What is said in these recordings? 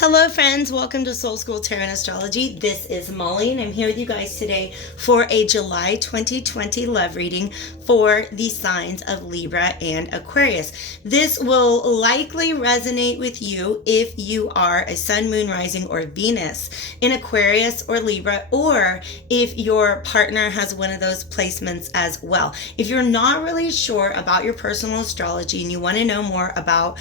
Hello friends, welcome to Soul School Tarot and Astrology. This is Molly and I'm here with you guys today for a July 2020 love reading for the signs of Libra and Aquarius. This will likely resonate with you if you are a Sun, Moon, Rising, or Venus in Aquarius or Libra, or if your partner has one of those placements as well. If you're not really sure about your personal astrology and you want to know more about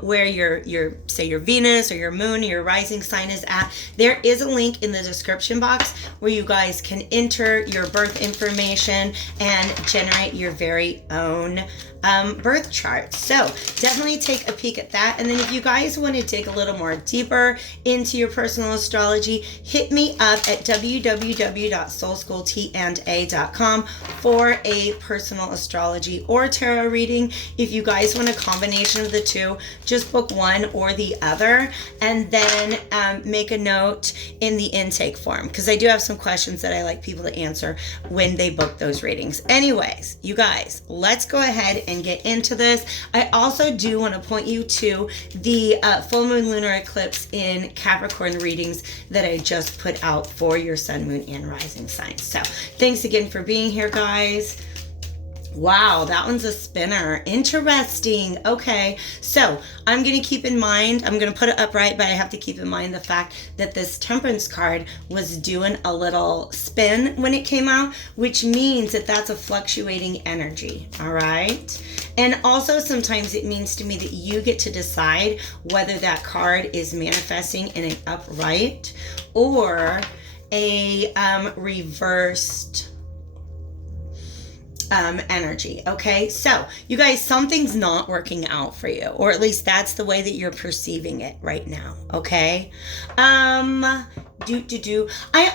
where your say your Venus or your Moon or your rising sign is at, there is a link in the description box where you guys can enter your birth information and generate your very own birth chart. So definitely take a peek at that. And then if you guys want to dig a little more deeper into your personal astrology, hit me up at www.soulschooltanda.com for a personal astrology or tarot reading. If you guys want a combination of the two, just book one or the other, and then make a note in the intake form, because I do have some questions that I like people to answer when they book those readings. Anyways, you guys, let's go ahead and get into this. I also do want to point you to the full moon lunar eclipse in Capricorn readings that I just put out for your sun, moon, and rising signs. So thanks again for being here, guys. Wow, that one's a spinner. Interesting. Okay, so I'm going to keep in mind, I'm going to put it upright, but I have to keep in mind the fact that this Temperance card was doing a little spin when it came out, which means that that's a fluctuating energy, all right? And also sometimes it means to me that you get to decide whether that card is manifesting in an upright or a reversed energy. Okay, so you guys, something's not working out for you, or at least that's the way that you're perceiving it right now. Okay, I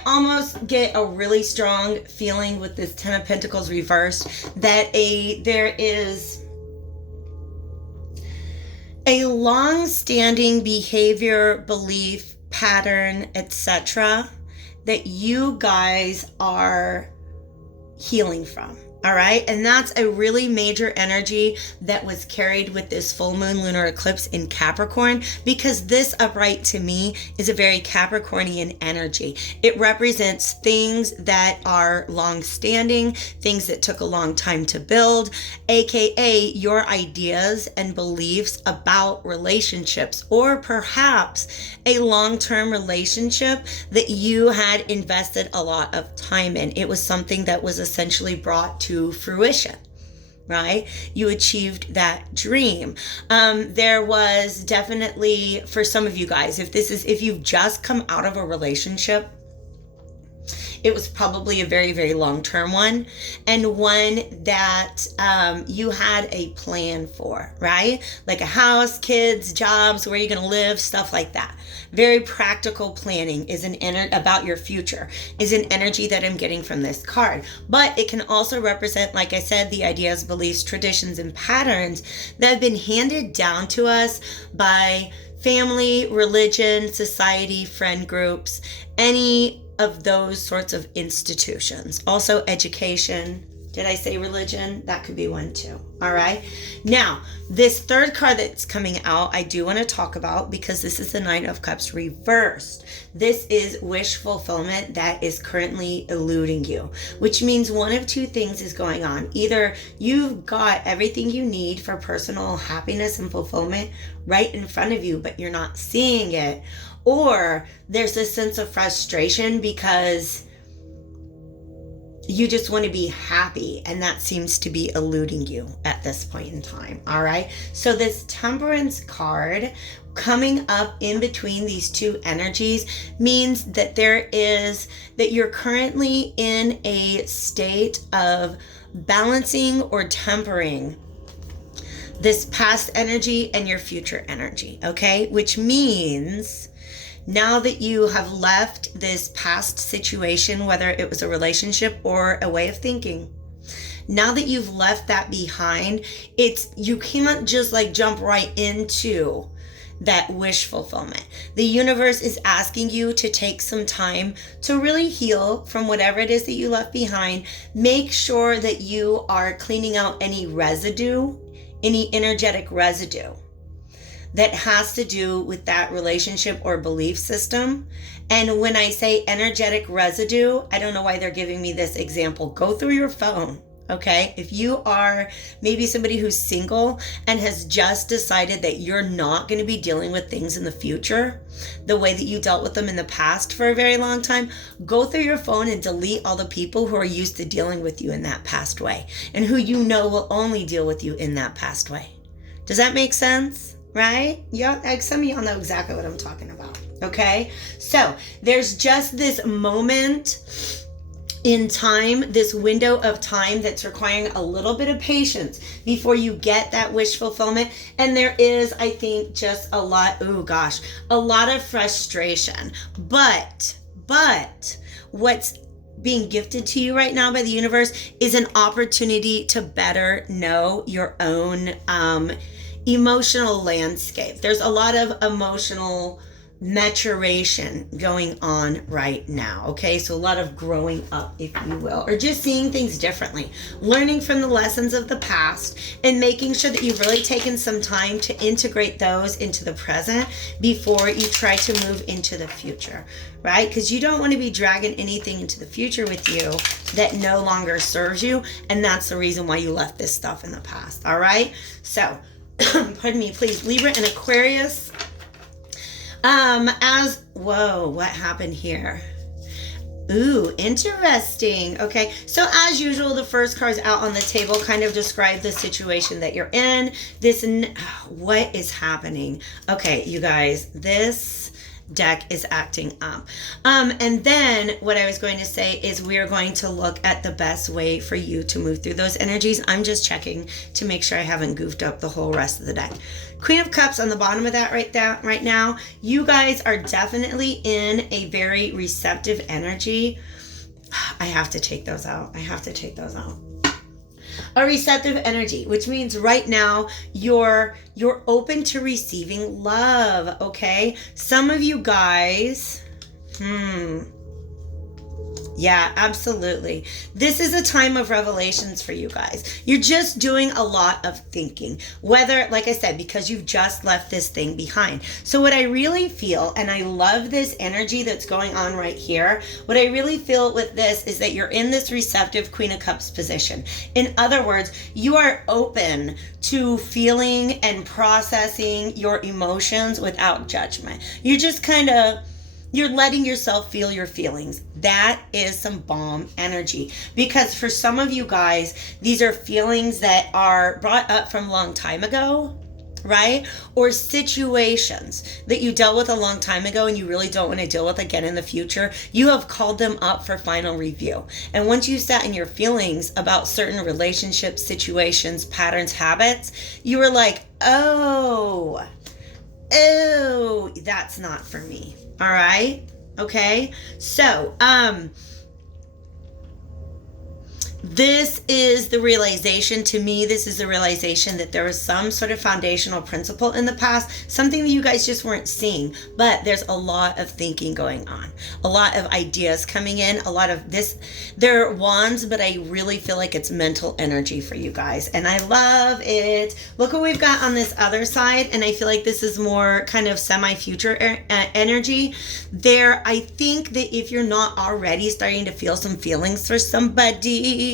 almost get a really strong feeling with this Ten of Pentacles reversed that there is a long-standing behavior, belief, pattern, etc. that you guys are healing from. All right, and that's a really major energy that was carried with this full moon lunar eclipse in Capricorn, because this upright to me is a very Capricornian energy. It represents things that are long-standing, things that took a long time to build, aka your ideas and beliefs about relationships, or perhaps a long-term relationship that you had invested a lot of time in. It was something that was essentially brought to fruition, right? You achieved that dream. There was definitely, for some of you guys, if you've just come out of a relationship, it was probably a very, very long-term one, and one that you had a plan for, right? Like a house, kids, jobs, where you're going to live, stuff like that. Very practical planning is about your future, is an energy that I'm getting from this card. But it can also represent, like I said, the ideas, beliefs, traditions, and patterns that have been handed down to us by family, religion, society, friend groups, any of those sorts of institutions. Also education. Did I say religion? That could be one too. All right. Now, this third card that's coming out, I do want to talk about, because this is the Nine of Cups reversed. This is wish fulfillment that is currently eluding you, which means one of two things is going on. Either you've got everything you need for personal happiness and fulfillment right in front of you, but you're not seeing it, or there's this sense of frustration because you just want to be happy, and that seems to be eluding you at this point in time. All right, so this Temperance card coming up in between these two energies means that you're currently in a state of balancing or tempering this past energy and your future energy. Okay, which means now that you have left this past situation, whether it was a relationship or a way of thinking, now that you've left that behind, you cannot just like jump right into that wish fulfillment. The universe is asking you to take some time to really heal from whatever it is that you left behind. Make sure that you are cleaning out any residue, any energetic residue that has to do with that relationship or belief system. And when I say energetic residue, I don't know why they're giving me this example. Go through your phone. Okay, if you are maybe somebody who's single and has just decided that you're not going to be dealing with things in the future the way that you dealt with them in the past for a very long time, go through your phone and delete all the people who are used to dealing with you in that past way and who you know will only deal with you in that past way. Does that make sense? Right? Yeah, like some of y'all know exactly what I'm talking about. Okay, so there's just this moment in time, this window of time that's requiring a little bit of patience before you get that wish fulfillment. And there is, I think, just a lot of frustration. But what's being gifted to you right now by the universe is an opportunity to better know your own emotional landscape. There's a lot of emotional maturation going on right now. Okay, so a lot of growing up, if you will, or just seeing things differently, learning from the lessons of the past, and making sure that you've really taken some time to integrate those into the present before you try to move into the future, right? Because you don't want to be dragging anything into the future with you that no longer serves you, and that's the reason why you left this stuff in the past. All right, so pardon me, please, Libra and Aquarius. What happened here? Ooh, interesting. Okay, so as usual, the first cards out on the table kind of describe the situation that you're in. What is happening? Okay, you guys, this deck is acting up. And then what I was going to say is we are going to look at the best way for you to move through those energies. I'm just checking to make sure I haven't goofed up the whole rest of the deck. Queen of Cups on the bottom of that right now. You guys are definitely in a very receptive energy. I have to take those out. A receptive energy, which means right now you're open to receiving love, okay? Some of you guys, yeah, absolutely. This is a time of revelations for you guys. You're just doing a lot of thinking, whether, like I said, because you've just left this thing behind. So what I really feel, and I love this energy that's going on right here, what I really feel with this is that you're in this receptive Queen of Cups position. In other words, you are open to feeling and processing your emotions without judgment. You're just you're letting yourself feel your feelings. That is some bomb energy. Because for some of you guys, these are feelings that are brought up from a long time ago, right? Or situations that you dealt with a long time ago and you really don't want to deal with again in the future. You have called them up for final review. And once you sat in your feelings about certain relationships, situations, patterns, habits, you were like, oh, that's not for me. All right. Okay. So, this is the realization, to me, this is the realization that there was some sort of foundational principle in the past, something that you guys just weren't seeing, but there's a lot of thinking going on, a lot of ideas coming in, a lot of this, they're wands, but I really feel like it's mental energy for you guys, and I love it. Look what we've got on this other side, and I feel like this is more kind of semi-future energy. There, I think that if you're not already starting to feel some feelings for somebody,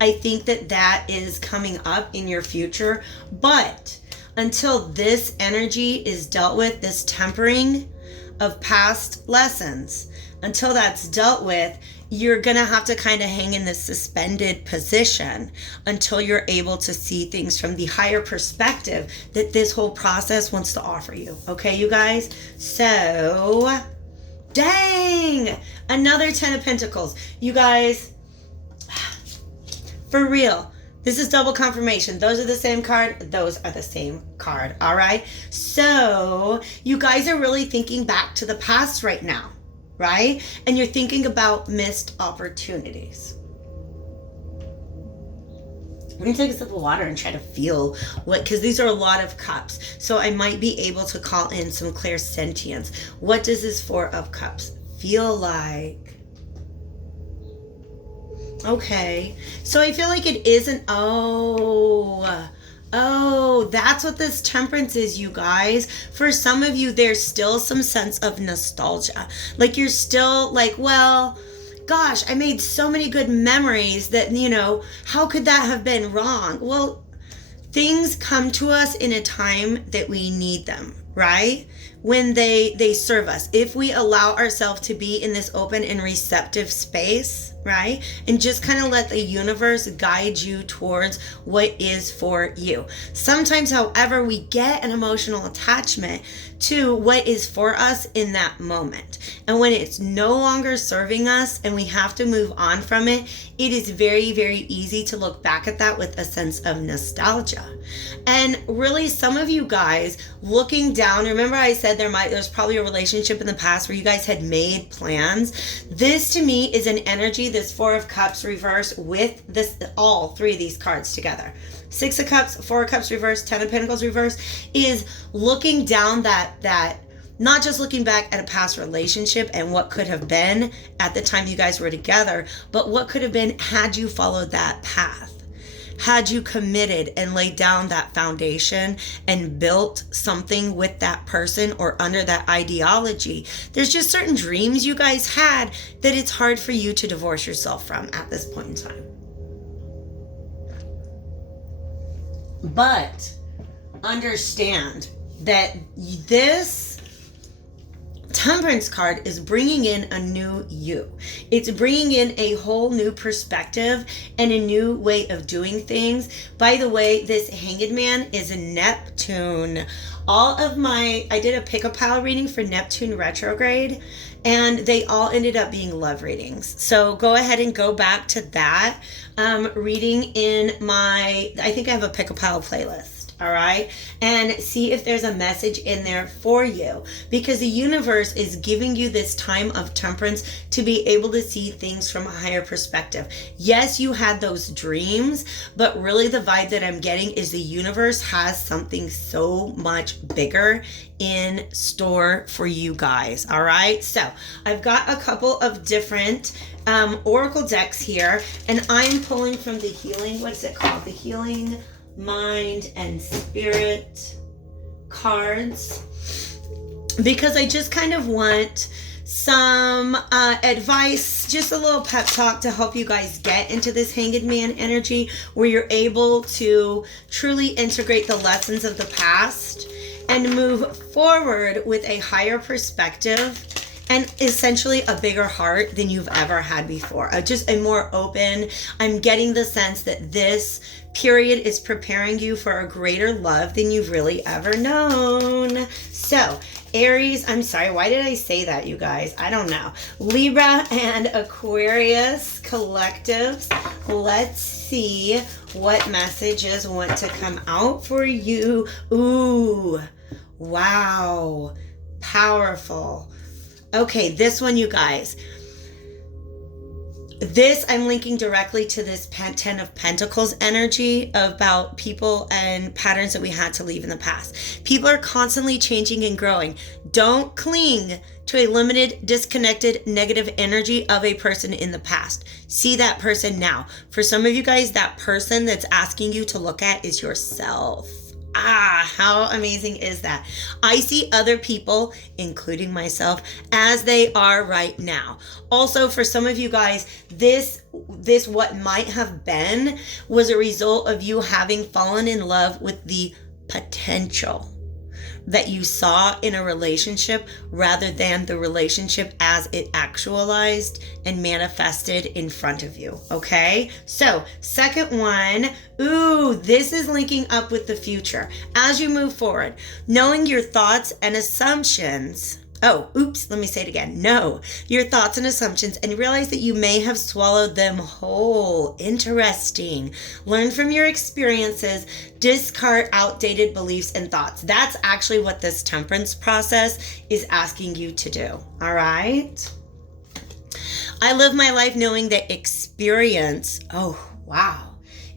I think that is coming up in your future. But until this energy is dealt with, this tempering of past lessons, until that's dealt with, you're going to have to kind of hang in this suspended position until you're able to see things from the higher perspective that this whole process wants to offer you. Okay, you guys? So, dang! Another 10 of Pentacles. You guys, for real, this is double confirmation. Those are the same card. Those are the same card. All right. So you guys are really thinking back to the past right now, right? And you're thinking about missed opportunities. I'm going to take a sip of water and try to feel because these are a lot of cups. So I might be able to call in some clairsentience. What does this Four of Cups feel like? Okay, so I feel like it isn't, Oh, that's what this temperance is, you guys. For some of you, there's still some sense of nostalgia. Like you're still like, well, gosh, I made so many good memories that, how could that have been wrong? Well, things come to us in a time that we need them, right? When they serve us. If we allow ourselves to be in this open and receptive space, right? And just kind of let the universe guide you towards what is for you. Sometimes, however, we get an emotional attachment to what is for us in that moment. And when it's no longer serving us and we have to move on from it, it is very, very easy to look back at that with a sense of nostalgia. And really, some of you guys looking down, remember I said there's probably a relationship in the past where you guys had made plans. This to me is an energy, this Four of Cups reverse with this, all three of these cards together. Six of Cups, Four of Cups reverse, Ten of Pentacles reverse, is looking down that not just looking back at a past relationship and what could have been at the time you guys were together, but what could have been had you followed that path. Had you committed and laid down that foundation and built something with that person or under that ideology. There's just certain dreams you guys had that it's hard for you to divorce yourself from at this point in time. But understand that this Temperance card is bringing in a new you. It's bringing in a whole new perspective and a new way of doing things. By the way, this Hanged Man is a Neptune. I did a pick-a-pile reading for Neptune retrograde, and they all ended up being love readings. So go ahead and go back to that reading in I think I have a pick-a-pile playlist. All right. And see if there's a message in there for you, because the universe is giving you this time of temperance to be able to see things from a higher perspective. Yes, you had those dreams, but really the vibe that I'm getting is the universe has something so much bigger in store for you guys. All right. So I've got a couple of different oracle decks here, and I'm pulling from the healing. What's it called? The Healing Mind and Spirit cards, because I just kind of want some advice, just a little pep talk to help you guys get into this Hanged Man energy where you're able to truly integrate the lessons of the past and move forward with a higher perspective and essentially a bigger heart than you've ever had before. Just a more open. I'm getting the sense that this period is preparing you for a greater love than you've really ever known. So Aries, I'm sorry, why did I say that, you guys? I don't know. Libra and Aquarius collectives. Let's see what messages want to come out for you. Ooh, wow, powerful. Okay, this one, you guys. This I'm linking directly to this Ten of Pentacles energy about people and patterns that we had to leave in the past. People are constantly changing and growing. Don't cling to a limited, disconnected, negative energy of a person in the past. See that person now. For some of you guys, that person that's asking you to look at is yourself. How amazing is that? I see other people, including myself, as they are right now. Also, for some of you guys, this what might have been was a result of you having fallen in love with the potential that you saw in a relationship rather than the relationship as it actualized and manifested in front of you. Okay, so second one, ooh, this is linking up with the future. As you move forward, knowing your thoughts and assumptions. Let me say it again. Know your thoughts and assumptions and realize that you may have swallowed them whole. Interesting. Learn from your experiences. Discard outdated beliefs and thoughts. That's actually what this temperance process is asking you to do. All right. I live my life knowing that experience,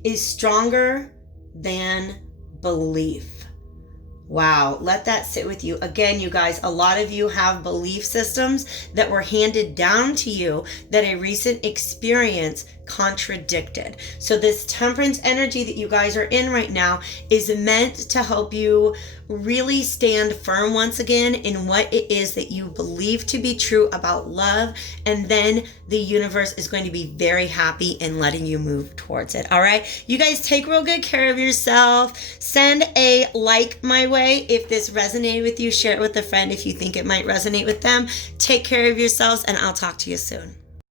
is stronger than belief. Wow, let that sit with you. Again, you guys, a lot of you have belief systems that were handed down to you that a recent experience contradicted. So this temperance energy that you guys are in right now is meant to help you really stand firm once again in what it is that you believe to be true about love, and then the universe is going to be very happy in letting you move towards it. All right, you guys take real good care of yourself. Send a like my way if this resonated with you. Share it with a friend if you think it might resonate with them. Take care of yourselves, and I'll talk to you soon.